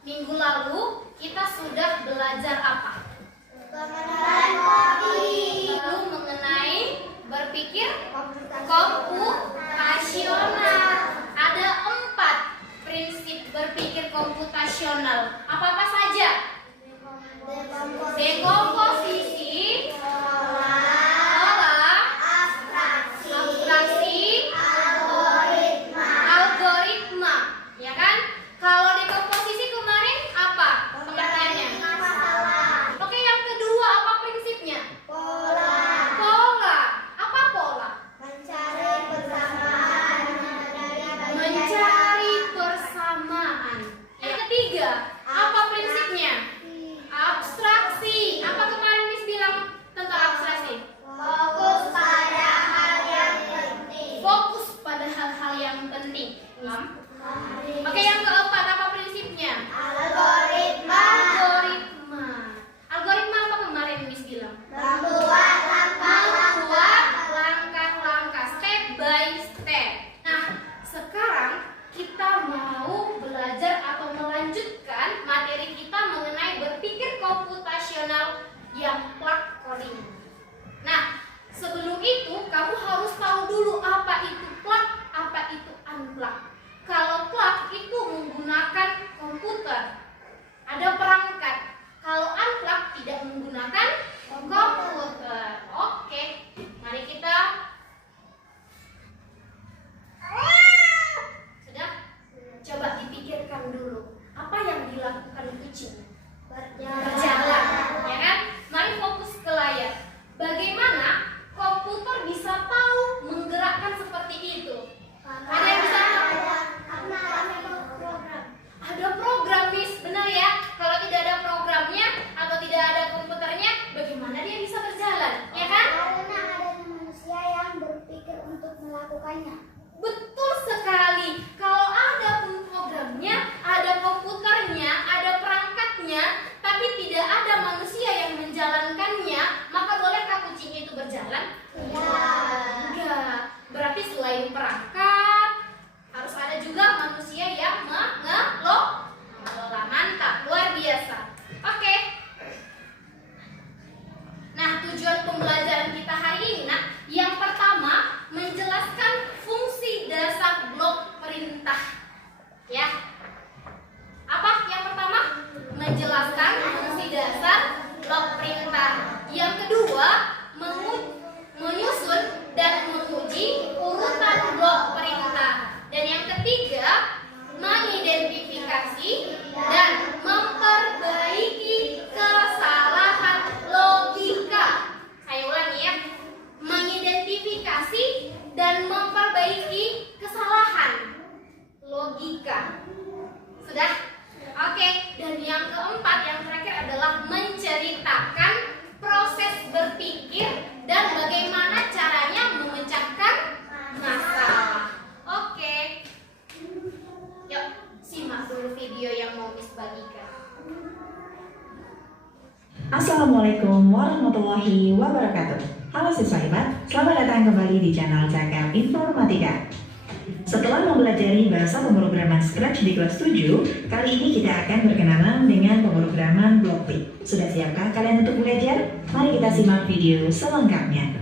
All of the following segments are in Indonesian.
Minggu lalu kita sudah belajar apa? Pengenalan kopi. Lalu mengenai berpikir komputasional. Ada 4 prinsip berpikir komputasional. Apa-apa saja? Dekomposisi, pola, abstraksi, algoritma. Ya kan? Kalau dekomposisi kemarin apa pengertiannya? Oke, yang kedua apa prinsipnya? Pola. Apa pola? Mencari persamaan. Yang ketiga, apa prinsipnya? Abstraksi. Apa kemarin Miss bilang tentang abstraksi? Fokus pada hal yang penting. Fokus pada hal-hal yang penting. Oke, yang keempat apa prinsipnya? Algoritma. Algoritma. Algoritma apa kemarin Miss bilang? Membuat Langkah-langkah, step by step. Nah, sekarang kita mau belajar atau melanjutkan materi kita mengenai berpikir komputasional yang plug coding. Nah, sebelum itu kamu harus tahu dulu apa itu plug, apa itu unplug. Kalau plug itu menggunakan komputer, ada perangkat. Kalau unplug tidak menggunakan komputer. Oke, mari kita. Sudah? Coba dipikirkan dulu. Apa yang dilakukan kucing? Berjalan, ya kan? Mari fokus ke layar. Bagaimana komputer bisa tahu menggerakkan seperti itu? Ada yang bisa tahu? Ada program, Miss, benar ya? Kalau tidak ada programnya atau tidak ada komputernya, bagaimana dia bisa berjalan? Ya kan? Karena ada manusia yang berpikir untuk melakukannya. Betul sekali. Kalau ada programnya, ada komputernya, ada perangkatnya, tapi tidak ada manusia yang menjalankannya, maka bolehkah kucing itu berjalan? Enggak. Berarti selain perangkat, harus ada juga manusia yang mengelola. Mantap, luar biasa. Oke. Nah, tujuan pembelajaran kita hari ini, yang pertama menjelaskan fungsi dasar blok perintah. Ya. Apa yang pertama? Menjelaskan fungsi dasar blok perintah. Yang kedua, menyusun dan menguji urutan blok perintah. Dan yang ketiga, mengidentifikasi dan memperbaiki kesalahan logika. Saya ulangi ya. Mengidentifikasi dan memperbaiki kesalahan logika. Sudah? Oke. Dan yang keempat, yang terakhir adalah menceritakan proses berpikir dan bagaimana caranya memecahkan masalah. Oke. Yuk, simak dulu video yang mau Miss bagikan. Assalamualaikum warahmatullahi wabarakatuh. Halo siswa hebat, selamat datang kembali di channel Cakap Informatika. Setelah mempelajari bahasa pemrograman Scratch di kelas 7, kali ini kita akan berkenalan dengan pemrograman Blockly. Sudah siapkah kalian untuk belajar? Mari kita simak video selengkapnya.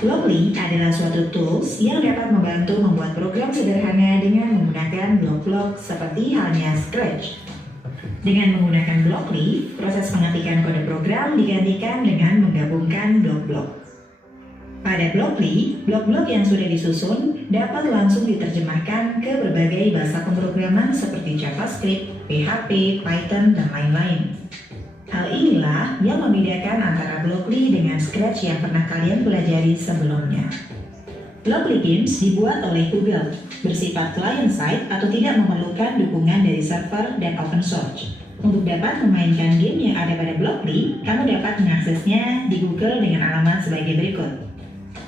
Blockly adalah suatu tools yang dapat membantu membuat program sederhana dengan menggunakan blok-blok seperti halnya Scratch. Dengan menggunakan Blockly, proses pengetikan kode program digantikan dengan menggabungkan blok-blok. Pada Blockly, blok-blok yang sudah disusun dapat langsung diterjemahkan ke berbagai bahasa pemrograman seperti JavaScript, PHP, Python, dan lain-lain. Hal inilah yang membedakan antara Blockly dengan Scratch yang pernah kalian pelajari sebelumnya. Blockly Games dibuat oleh Google, bersifat client-side atau tidak memerlukan dukungan dari server dan open source. Untuk dapat memainkan game yang ada pada Blockly, kamu dapat mengaksesnya di Google dengan alamat sebagai berikut.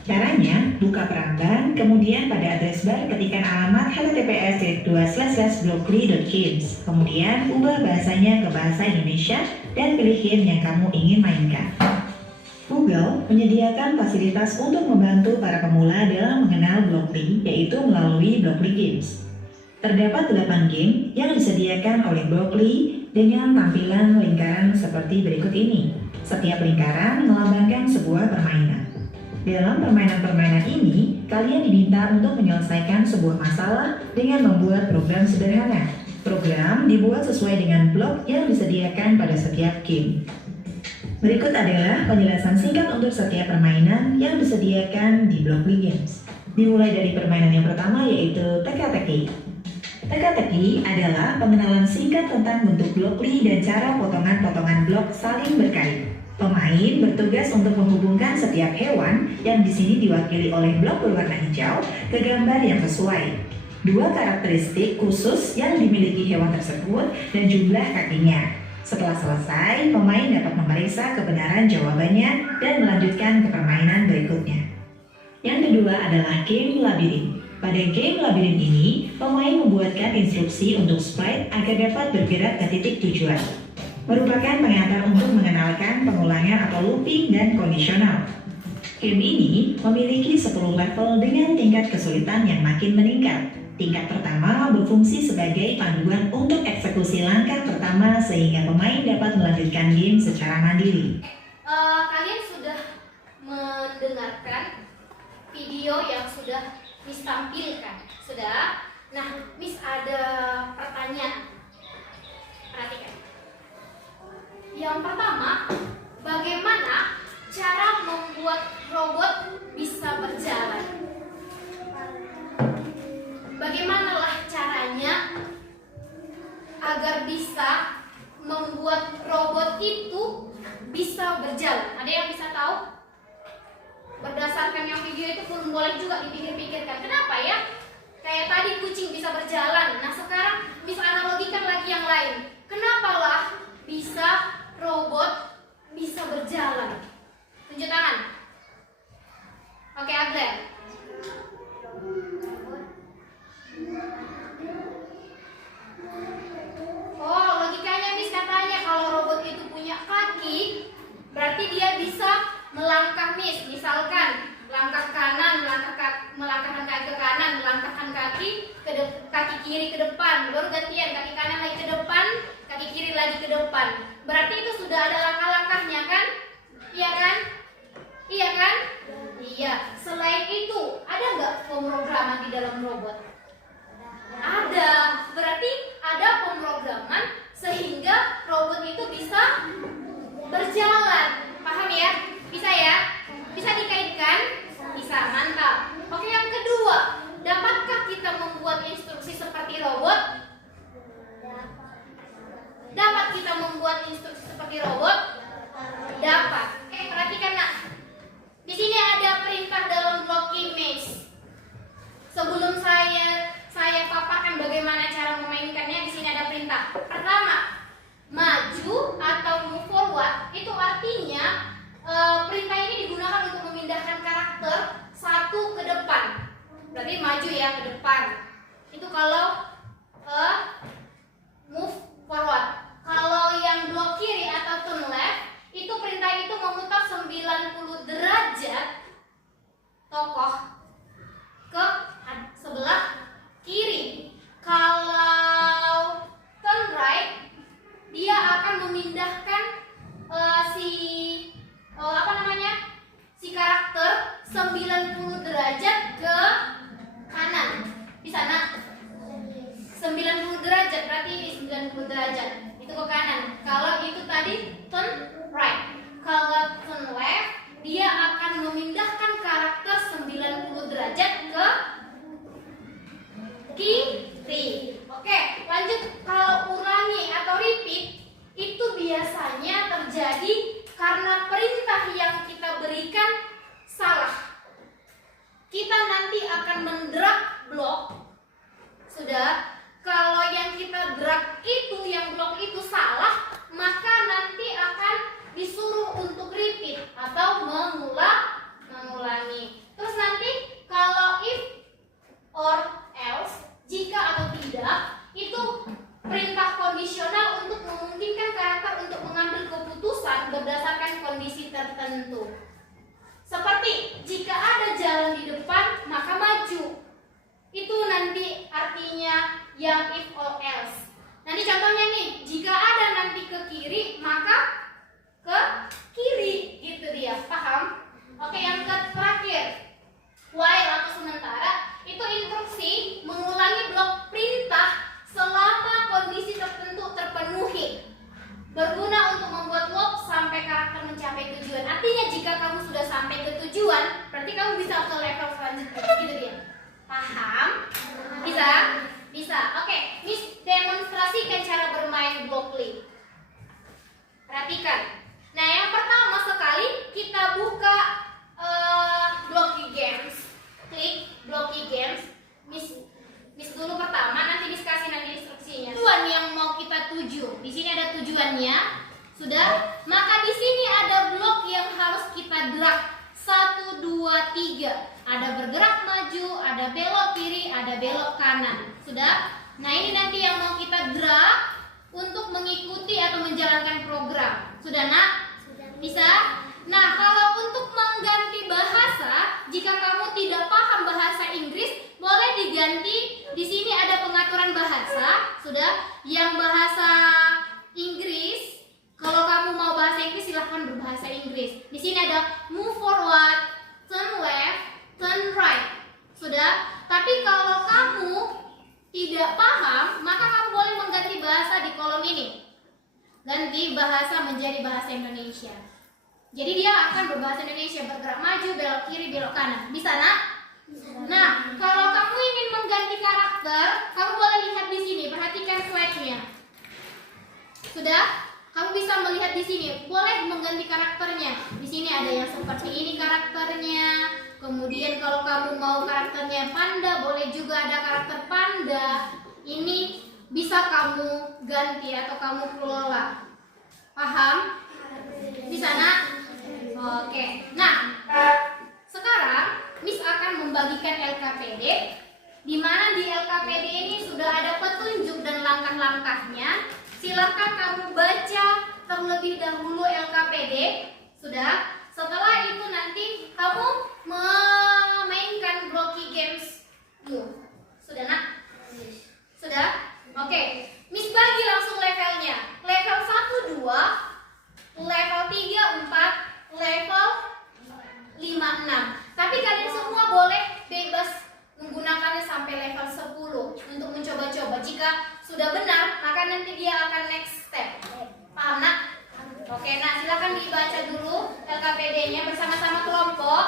Caranya, buka perangkat, kemudian pada address bar ketikkan alamat https://blockly.games. Kemudian ubah bahasanya ke bahasa Indonesia dan pilih game yang kamu ingin mainkan. Google menyediakan fasilitas untuk membantu para pemula dalam mengenal Blockly, yaitu melalui Blockly Games. Terdapat 8 game yang disediakan oleh Blockly dengan tampilan lingkaran seperti berikut ini. Setiap lingkaran melambangkan sebuah permainan. Dalam permainan-permainan ini, kalian diminta untuk menyelesaikan sebuah masalah dengan membuat program sederhana. Program dibuat sesuai dengan blok yang disediakan pada setiap game. Berikut adalah penjelasan singkat untuk setiap permainan yang disediakan di Blockly Games. Dimulai dari permainan yang pertama yaitu teka-teki. Teka-teki adalah pengenalan singkat tentang bentuk Blockly dan cara potongan-potongan blok saling berkait. Pemain bertugas untuk menghubungkan setiap hewan yang di sini diwakili oleh blok berwarna hijau ke gambar yang sesuai. Dua karakteristik khusus yang dimiliki hewan tersebut dan jumlah kakinya. Setelah selesai, pemain dapat memeriksa kebenaran jawabannya dan melanjutkan ke permainan berikutnya. Yang kedua adalah game labirin. Pada game labirin ini, pemain membuatkan instruksi untuk sprite agar dapat bergerak ke titik tujuan. Merupakan pengantar untuk mengenalkan pengulangan atau looping dan kondisional. Game ini memiliki 10 level dengan tingkat kesulitan yang makin meningkat. Tingkat pertama berfungsi sebagai panduan untuk eksekusi langkah pertama sehingga pemain dapat melanjutkan game secara mandiri. Kalian sudah mendengarkan video yang sudah Miss tampilkan, sudah? Nah, Miss ada pertanyaan. Perhatikan. Yang pertama, bagaimana cara membuat robot bisa berjalan? Bagaimanalah caranya agar bisa membuat robot itu bisa berjalan? Ada yang bisa tahu? Berdasarkan yang video itu pun boleh juga dipikir-pikirkan. Kenapa ya? Kayak tadi kucing bisa berjalan. Nah sekarang bisa analogikan lagi yang lain. Kenapalah bisa robot bisa berjalan? Tunjuk tangan. Oke, Aglen. Oh, logikanya Miss katanya kalau robot itu punya kaki, berarti dia bisa melangkah, Miss. Misalkan langkah kanan, melangkahkan kaki ke kanan, melangkahkan kaki kiri ke depan, baru gantian kaki kanan lagi ke depan, kaki kiri lagi ke depan. Berarti itu sudah ada langkah-langkahnya kan? Iya kan? Iya kan? Iya. Selain itu, ada nggak pemrograman di dalam robot? Ada. Berarti ada pemrograman sehingga robot itu bisa berjalan. Paham ya? Bisa ya? Bisa dikaitkan? Bisa, mantap. Oke, yang kedua, dapatkah kita membuat instruksi seperti robot? Dapat kita membuat instruksi seperti robot? Dapat. Oke, perhatikan nak. Di sini ada perintah dalam blok image. Sebelum saya paparkan bagaimana cara memainkannya, di sini ada perintah. Pertama, maju atau move forward itu artinya perintah ini digunakan untuk memindahkan karakter satu ke depan. Berarti maju ya ke depan. Itu kalau move forward. Kalau yang blok kiri atau turn left, itu perintah itu memutar 90 derajat tokoh ke sebelah kiri. Kalau turn right, dia akan memindahkan si karakter 90 derajat ke kanan. Bisa nak? 90 derajat berarti ini 90 derajat. Itu ke kanan. Kalau itu tadi turn right. Kalau turn left, dia akan memindahkan karakter 90 derajat ke kiri. Oke, lanjut. Kalau ulangi atau repeat, itu biasanya terjadi karena perintah yang kita berikan salah. Kita nanti akan mendrag blok. Sudah, kalau yang kita drag itu, yang blok itu salah, maka nanti akan disuruh untuk repeat atau mengulangi. Terus nanti kalau if or else, jika atau tidak, itu perintah kondisional untuk memungkinkan karakter untuk mengambil keputusan berdasarkan kondisi tertentu. Seperti jika ada jalan di depan, maka maju. Itu nanti artinya yang if or else. Nanti contohnya nih, jika ada nanti ke kiri, maka ke kiri, gitu dia. Paham? Oke, yang terakhir, while atau sementara itu instruksi mengulangi blok perintah selama kondisi tertentu terpenuhi, berguna untuk membuat loop sampai karakter mencapai tujuan. Artinya jika kamu sudah sampai ke tujuan, berarti kamu bisa ke level selanjutnya, gitu dia. Paham? Bisa? Bisa. Oke, Miss demonstrasikan cara bermain Blockly. Perhatikan. Nah, yang pertama sekali kita buka Blockly Games. Klik Blockly Games. Miss dulu pertama, nanti Miss kasih nanti instruksinya. Tujuan yang mau kita tuju. Di sini ada tujuannya. Sudah? Maka di sini ada blok yang harus kita drag. 1, 2, 3. Ada bergerak maju, ada belok kiri, ada belok kanan. Sudah? Nah, ini nanti yang mau kita drag untuk mengikuti atau menjalankan program. Sudah, Nak? Bisa? Nah, kalau untuk mengganti bahasa, jika kamu tidak paham bahasa Inggris, boleh diganti. Di sini ada pengaturan bahasa. Sudah? Yang bahasa Inggris, kalau kamu mau bahasa Inggris silahkan berbahasa Inggris. Di sini ada move forward, turn left, turn right. Sudah? Tapi kalau kamu tidak paham, maka kamu boleh mengganti bahasa di kolom ini. Ganti bahasa menjadi bahasa Indonesia. Jadi dia akan berbahasa Indonesia, bergerak maju, belok kiri, belok kanan. Bisa, Nak? Nah, kalau kamu ingin mengganti karakter, kamu boleh lihat di sini. Perhatikan slide-nya. Sudah? Kamu bisa melihat di sini. Boleh mengganti karakternya. Di sini ada yang seperti ini karakternya. Kemudian kalau kamu mau karakternya panda, boleh juga ada karakter panda. Ini bisa kamu ganti atau kamu kelola. Paham? Bisa, Nak? Oke. Nah, sekarang Miss akan membagikan LKPD, di mana di LKPD ini sudah ada petunjuk dan langkah-langkahnya. Silahkan kamu baca terlebih dahulu LKPD. Sudah? Setelah itu nanti kamu memainkan Blockly Games. Sudah, Nak? Sudah? Oke. Miss bagi langsung levelnya. Level 1, 2, level 3, 4, level 5, 6. Tapi kalian semua boleh bebas menggunakannya sampai level 10 untuk mencoba-coba. Jika sudah benar, maka nanti dia akan next step. Paham, Nak? Oke, nah silakan dibaca dulu LKPD-nya bersama-sama kelompok.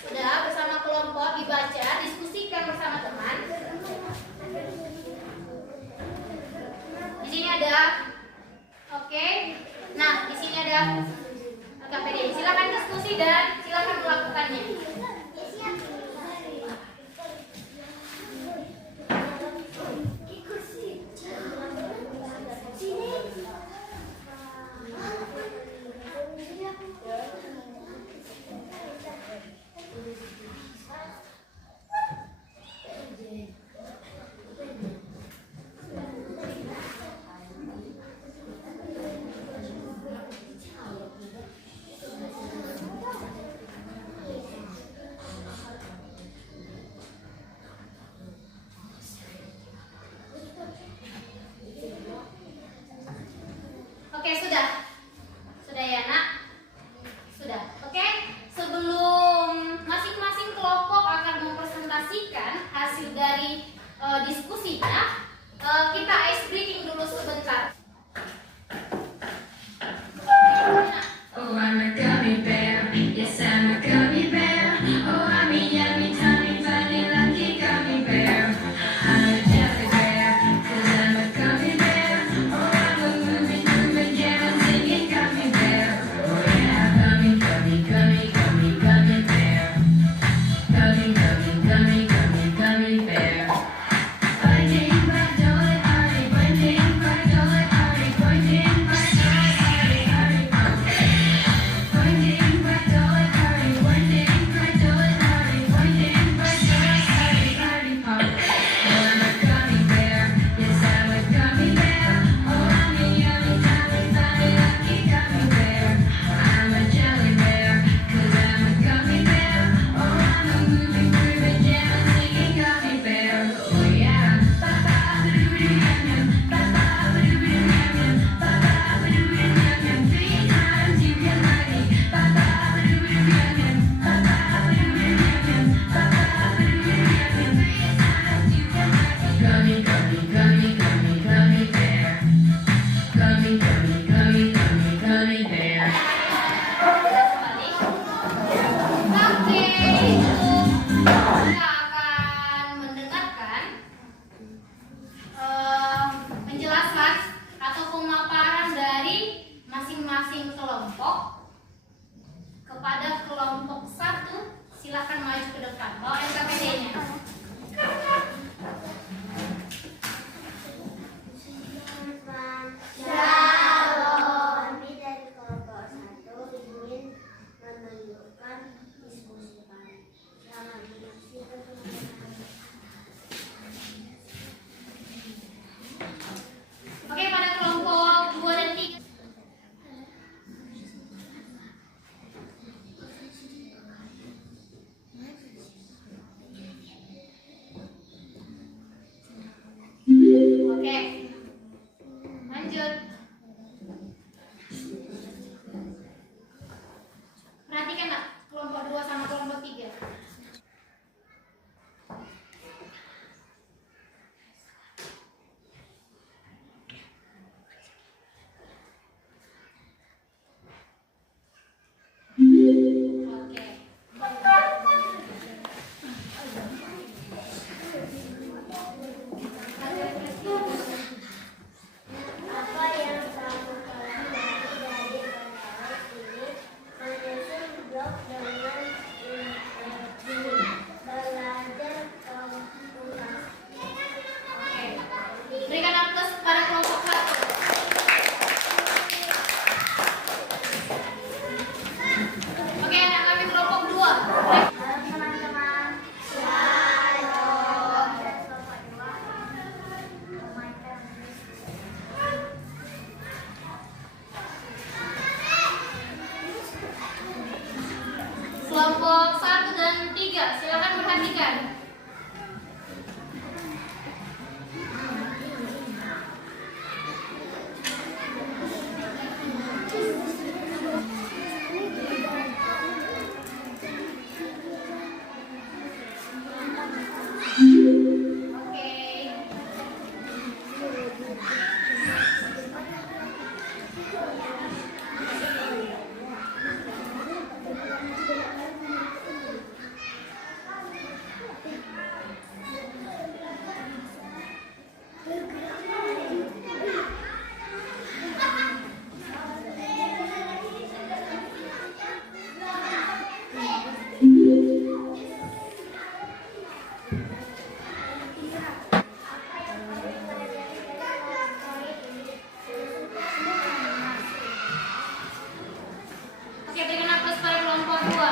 Sudah, bersama kelompok dibaca, diskusikan bersama teman. Di sini ada, oke. Nah, di sini ada LKPD. Silakan diskusi dan silakan melakukannya. pemaparan dari masing-masing kelompok kepada kelompok 1. Silakan maju ke depan. Bawa NKPD-nya. Shalom. Kami dari kelompok 1 ingin menunjukkan diskusi kami. Selamat menyaksikan. Oke, pada kelompok 2 dan 3. Oke. Lanjut. Perhatikan nak, kelompok 2 sama kelompok 3. Oke. Apa yang kamu pelajari dari pendapat ini? Menyusun blog dengan ini. Belajar komputasi. Oke. Berikan aplaus pada kelompok 1. Oke, anak kami kelompok 2. Halo teman-teman. Shalom. Dan kelompok 2 memainkan musik. Kelompok 1 dan 3, silakan perhatikan. Oke. Oke, berikan aplaus pada kelompok 2.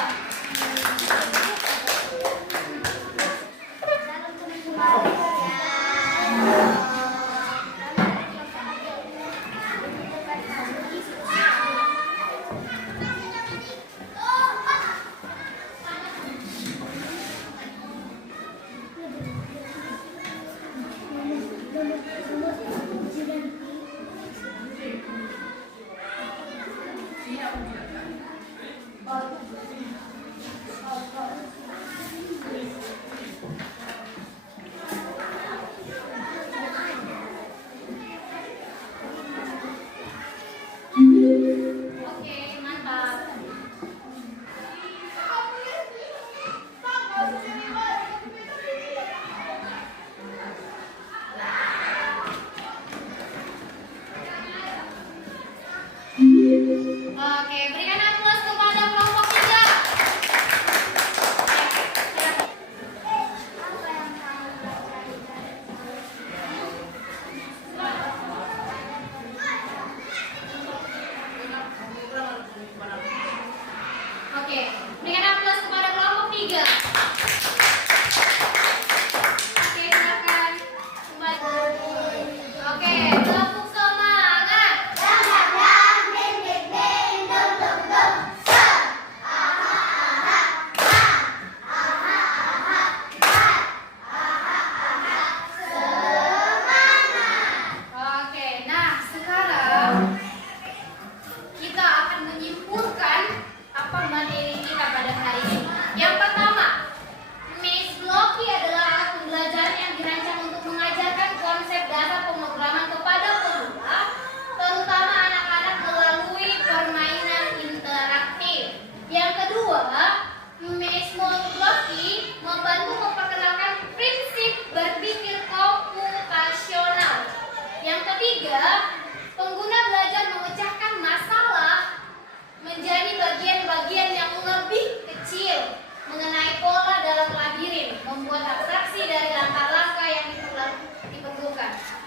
Shalom teman-teman. Oke, mantap. Oke, berikan aplaus kepada kelompok 3. Apa yang kamu pelajari dari Oke, berikan aplaus kepada kelompok 3. Oke, silakan. Kembali. Oke, tepuk semangat. Oke, nah sekarang kita akan menyimpulkan apa materi kita pada hari ini. Yang pertama, Miss Loki adalah alat pembelajaran yang dirancang untuk mengajarkan konsep dasar pemrograman kepada pemula, terutama anak-anak melalui permainan interaktif. Yang kedua, Miss Loki membantu memperkenalkan prinsip berpikir komputasional. Yang ketiga, penggunaan menjadi bagian-bagian yang lebih kecil mengenai pola dalam labirin, membuat abstraksi dari langkah-langkah yang diperlukan.